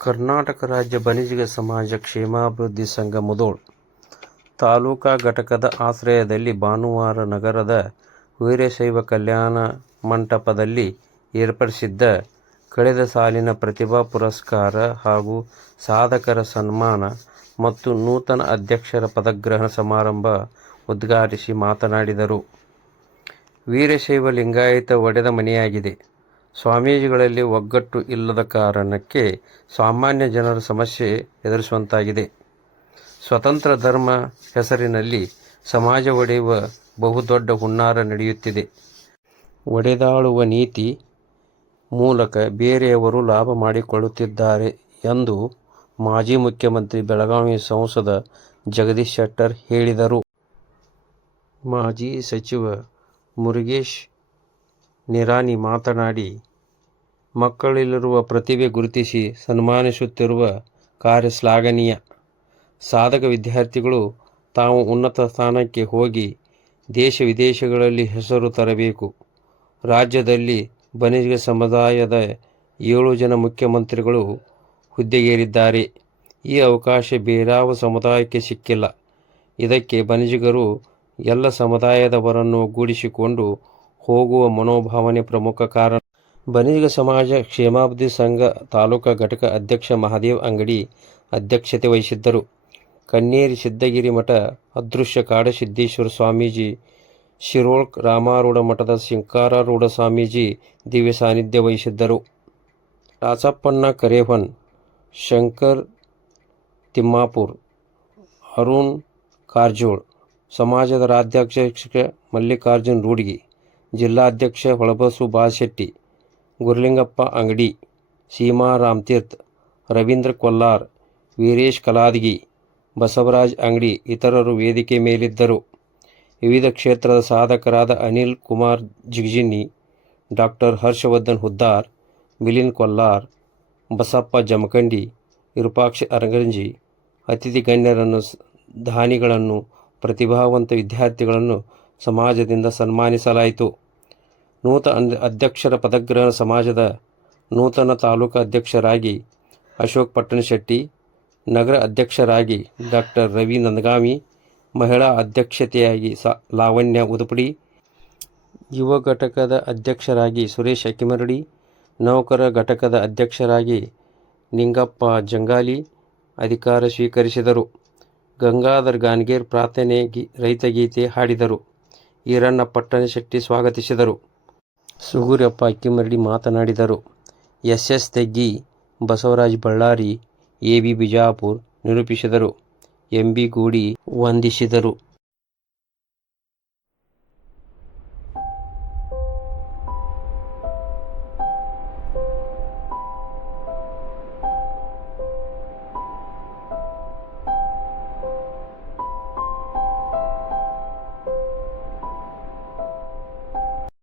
ಕರ್ನಾಟಕ ರಾಜ್ಯ ಬಣಿಜಿಗ ಸಮಾಜ ಕ್ಷೇಮಾಭಿವೃದ್ಧಿ ಸಂಘ ಮುಧೋಳ ತಾಲೂಕಾ ಘಟಕದ ಆಶ್ರಯದಲ್ಲಿ ಭಾನುವಾರ ನಗರದ ವೀರಶೈವ ಕಲ್ಯಾಣ ಮಂಟಪದಲ್ಲಿ ಏರ್ಪಡಿಸಿದ್ದ ಕಳೆದ ಸಾಲಿನ ಪ್ರತಿಭಾ ಪುರಸ್ಕಾರ ಹಾಗೂ ಸಾಧಕರ ಸನ್ಮಾನ ಮತ್ತು ನೂತನ ಅಧ್ಯಕ್ಷರ ಪದಗ್ರಹಣ ಸಮಾರಂಭ ಉದ್ಘಾಟಿಸಿ ಮಾತನಾಡಿದರು. ವೀರಶೈವ ಲಿಂಗಾಯತ ಒಡೆದ ಮನೆಯಾಗಿದೆ. ಸ್ವಾಮೀಜಿಗಳಲ್ಲಿ ಒಗ್ಗಟ್ಟು ಇಲ್ಲದ ಕಾರಣಕ್ಕೆ ಸಾಮಾನ್ಯ ಜನರ ಸಮಸ್ಯೆ ಎದುರಿಸುವಂತಾಗಿದೆ. ಸ್ವತಂತ್ರ ಧರ್ಮ ಹೆಸರಿನಲ್ಲಿ ಸಮಾಜ ಒಡೆಯುವ ಬಹುದೊಡ್ಡ ಹುನ್ನಾರ ನಡೆಯುತ್ತಿದೆ. ಒಡೆದಾಳುವ ನೀತಿ ಮೂಲಕ ಬೇರೆಯವರು ಲಾಭ ಮಾಡಿಕೊಳ್ಳುತ್ತಿದ್ದಾರೆ ಎಂದು ಮಾಜಿ ಮುಖ್ಯಮಂತ್ರಿ ಬೆಳಗಾವಿ ಸಂಸದ ಜಗದೀಶ್ ಶೆಟ್ಟರ್ ಹೇಳಿದರು. ಮಾಜಿ ಸಚಿವ ಮುರುಗೇಶ್ ನಿರಾಣಿ ಮಾತನಾಡಿ, ಮಕ್ಕಳಲ್ಲಿರುವ ಪ್ರತಿಭೆ ಗುರುತಿಸಿ ಸನ್ಮಾನಿಸುತ್ತಿರುವ ಕಾರ್ಯ ಶ್ಲಾಘನೀಯ. ಸಾಧಕ ವಿದ್ಯಾರ್ಥಿಗಳು ತಾವು ಉನ್ನತ ಸ್ಥಾನಕ್ಕೆ ಹೋಗಿ ದೇಶ ವಿದೇಶಗಳಲ್ಲಿ ಹೆಸರು ತರಬೇಕು. ರಾಜ್ಯದಲ್ಲಿ ಬಣಿಗ ಸಮುದಾಯದ 7 ಜನ ಮುಖ್ಯಮಂತ್ರಿಗಳು ಹುದ್ದೆಗೇರಿದ್ದಾರೆ. ಈ ಅವಕಾಶ ಬೇರಾವ ಸಮುದಾಯಕ್ಕೆ ಸಿಕ್ಕಿಲ್ಲ. ಇದಕ್ಕೆ ಬಣಿಗರು ಎಲ್ಲ ಸಮುದಾಯದವರನ್ನು ಒಗ್ಗೂಡಿಸಿಕೊಂಡು ಹೋಗುವ ಮನೋಭಾವನೆ ಪ್ರಮುಖ ಕಾರಣ. ಬಣಿಗ ಸಮಾಜ ಕ್ಷೇಮಾಭಿವೃದ್ಧಿ ಸಂಘ ತಾಲೂಕಾ ಘಟಕ ಅಧ್ಯಕ್ಷ ಮಹಾದೇವ ಅಂಗಡಿ ಅಧ್ಯಕ್ಷತೆ ವಹಿಸಿದ್ದರು. ಕನ್ನೇರಿ ಸಿದ್ದಗಿರಿ ಮಠ ಅದೃಶ್ಯ ಕಾಡಸಿದ್ದೇಶ್ವರ ಸ್ವಾಮೀಜಿ, ಶಿರೋಳ್ ರಾಮಾರೂಢ ಮಠದ ಶಂಕರಾರೂಢ ಸ್ವಾಮೀಜಿ ದಿವ್ಯ ಸಾನ್ನಿಧ್ಯ ವಹಿಸಿದ್ದರು. ರಾಚಪ್ಪಣ್ಣ ಕರೇವನ್, ಶಂಕರ್ ತಿಮ್ಮಾಪುರ್, ಅರುಣ್ ಕಾರಜೋಳ್, ಸಮಾಜದ ರಾಜ್ಯಾಧ್ಯಕ್ಷ ಮಲ್ಲಿಕಾರ್ಜುನ್ ರೂಢಗಿ, ಜಿಲ್ಲಾಧ್ಯಕ್ಷ ಹೊಳಬಸು ಬಾಶೆಟ್ಟಿ, ಗುರುಲಿಂಗಪ್ಪ ಅಂಗಡಿ, ಸೀಮಾ ರಾಮತೀರ್ಥ, ರವೀಂದ್ರ ಕೊಲ್ಲಾರ್, ವೀರೇಶ್ ಕಲಾದಗಿ, ಬಸವರಾಜ್ ಅಂಗಡಿ ಇತರರು ವೇದಿಕೆ ಮೇಲಿದ್ದರು. ವಿವಿಧ ಕ್ಷೇತ್ರದ ಸಾಧಕರಾದ ಅನಿಲ್ ಕುಮಾರ್ ಜಿಗಜಿಣಿ, ಡಾಕ್ಟರ್ ಹರ್ಷವರ್ಧನ್ ಹುದ್ದಾರ್, ಮಿಲಿಂದ್ ಕೊಲ್ಲಾರ್, ಬಸಪ್ಪ ಜಮಖಂಡಿ, ವಿರೂಪಾಕ್ಷ ಅರಗಂಜಿ, ಅತಿಥಿ ಗಣ್ಯರನ್ನು, ದಾನಿಗಳನ್ನು, ಪ್ರತಿಭಾವಂತ ವಿದ್ಯಾರ್ಥಿಗಳನ್ನು ಸಮಾಜದಿಂದ ಸನ್ಮಾನಿಸಲಾಯಿತು. ನೂತನ ಅಧ್ಯಕ್ಷರ ಪದಗ್ರಹಣ ಸಮಾಜದ ನೂತನ ತಾಲೂಕಾ ಅಧ್ಯಕ್ಷರಾಗಿ ಅಶೋಕ್ ಪಟ್ಟಣಶೆಟ್ಟಿ, ನಗರ ಅಧ್ಯಕ್ಷರಾಗಿ ಡಾಕ್ಟರ್ ರವಿ ನಂದಗಾಮಿ, ಮಹಿಳಾ ಅಧ್ಯಕ್ಷತೆಯಾಗಿ ಲಾವಣ್ಯ ಉದುಪಡಿ, ಯುವ ಘಟಕದ ಅಧ್ಯಕ್ಷರಾಗಿ ಸುರೇಶ್ ಅಕ್ಕಿಮರಡಿ, ನೌಕರ ಘಟಕದ ಅಧ್ಯಕ್ಷರಾಗಿ ನಿಂಗಪ್ಪ ಜಂಗಾಲಿ ಅಧಿಕಾರ ಸ್ವೀಕರಿಸಿದರು. ಗಂಗಾಧರ್ ಗಾನ್ಗೇರ್ ಪ್ರಾರ್ಥನೆ ರೈತಗೀತೆ ಹಾಡಿದರು. ಈರಣ್ಣ ಪಟ್ಟಣಶೆಟ್ಟಿ ಸ್ವಾಗತಿಸಿದರು. ಸುಗೂರಪ್ಪ ಅಕ್ಕಿಮರಡಿ ಮಾತನಾಡಿದರು. S Teggi, Basavaraj Ballari, A B Bijapur ನಿರೂಪಿಸಿದರು. ಎಂ ಬಿ ಗೂಡಿ ವಂದಿಸಿದರು.